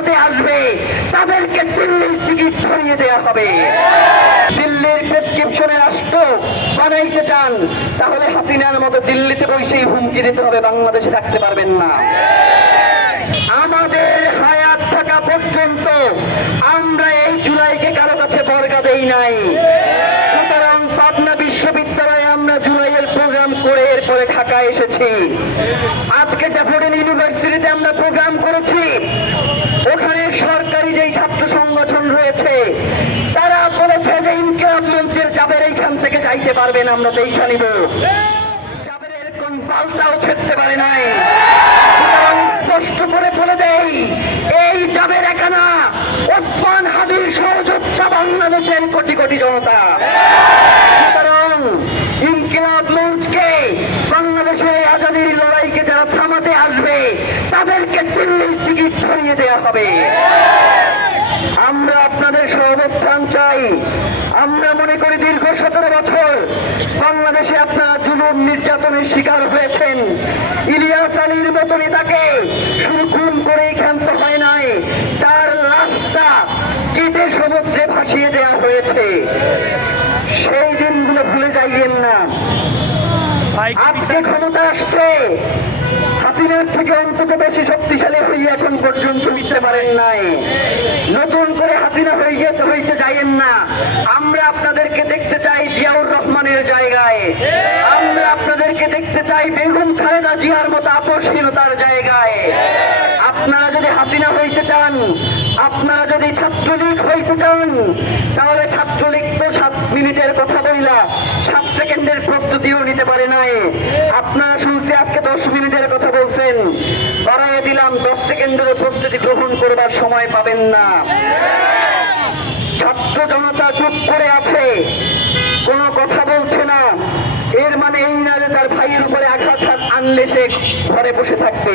থামাতে আসবে তাদেরকে দিল্লির টিকিট ধরিয়ে দেওয়া হবে। দিল্লির প্রেসক্রিপশনে রাষ্ট্র বানাইতে চান তাহলে হাসিনার মতো দিল্লিতে বসেই হুমকি দিতে হবে, বাংলাদেশে থাকতে পারবেন না। আমাদের হায়াত থাকা পর্যন্ত আমরা এই জুলাইকে কারো কাছে বর্গা দেই নাই। সুতরাং পাবনা বিশ্ববিদ্যালয়ে আমরা জুলাইয়ের প্রোগ্রাম করে এরপরে ঢাকায় এসেছি। আজকে ড্যাফোডিল ইউনিভার্সিটিতে আমরা প্রোগ্রাম করেছি। ওখানে সরকারি যেই ছাত্র সংগঠন রয়েছে তারা বলেছে যে ইনকিলাব মঞ্চের জাবের এইখান থেকে যাইতে পারবেন, আমরা দেখা নিব। জাবেরের কোন পাল্টাও ছেড়তে পারে নাই। স্পষ্ট করে বলে দেই, এই জাবের একা না, ওসমান হাদির সহযোদ্ধা বাংলাদেশের কোটি কোটি জনতা। সুতরাং ইনকিলাব মঞ্চকে, বাংলাদেশের আজাদির লড়াইকে যারা থামাতে আসবে তাদেরকে দিল্লির টিকিট ধরিয়ে দেওয়া হবে। আমরা আপনাদের সহাবস্থান চাই। আমরা মনে করি দীর্ঘ 17 বছর বাংলাদেশে আপনারা জুলুম নির্যাতনের শিকার হয়েছেন। ইলিয়াস আলীর মতো নেতাকে শুধু খুন করেই ক্ষান্ত হয় নাই, তার লাশটা কেটে সমুদ্রে ভাসিয়ে দেওয়া হয়েছে। সেই দিনগুলো ভুলে যাইয়েন না। আজকে ক্ষমতা আসছে, হাসিনার থেকে অন্তত বেশি শক্তিশালী হয়ে এখন পর্যন্ত উঠতে পারেন নাই। নতুন করে হাসিনা হইতে যাইয়েন না। আমরা আপনাদেরকে দেখতে চাই জিয়াউর রহমানের জায়গায়। আমরা আপনাদেরকে দেখতে চাই বেগম খালেদা জিয়ার মতো আপসহীনতার জায়গায়। আপনারা যদি হাসিনা হইতে চান, আপনারা যদি ছাত্রলীগ হইতে চান, তাহলে ছাত্রলীগ তো 7 মিনিটের কথা বললা 7 সেকেন্ডের প্রস্তুতিও নিতে পারে নাই। আপনারা শুনছি আজকে 10 মিনিটের কথা বলছেন, বাড়াইয়ে দিলাম 10 সেকেন্ডের প্রস্তুতি গ্রহণ করবার সময় পাবেন না। ছাত্র জনতা চুপ করে আছে, কোনো কথা বলছে না। এর মানে এই না যে তার ভাইয়ের উপরে আঘাত আনলে সে ঘরে বসে থাকবে।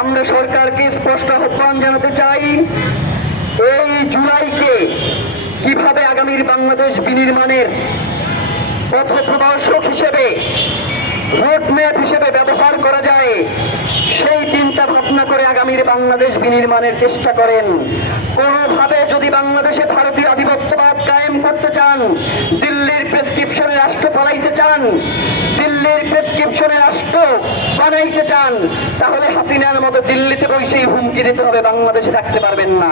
আমরা সরকারকে স্পষ্ট আহ্বান জানাতে চাই, এই জুলাইকে কিভাবে আগামীর বাংলাদেশ বিনির্মাণের পথপ্রদর্শক হিসেবে, রোডম্যাপ হিসেবে ব্যবহার করা যায় সেই চিন্তা ভাবনা করে আগামীর বাংলাদেশ বিনির্মাণের চেষ্টা করেন। কোনোভাবে যদি বাংলাদেশে ভারতীয় আধিপত্যবাদ কায়েম করতে চান, দিল্লির প্রেসক্রিপশনে রাষ্ট্র পালাইতে চান, দিল্লির প্রেসক্রিপশনে রাষ্ট্র বানাইতে চান, তাহলে হাসিনার মতো দিল্লিতে বসেই হুমকি দিতে হবে, বাংলাদেশে থাকতে পারবেন না।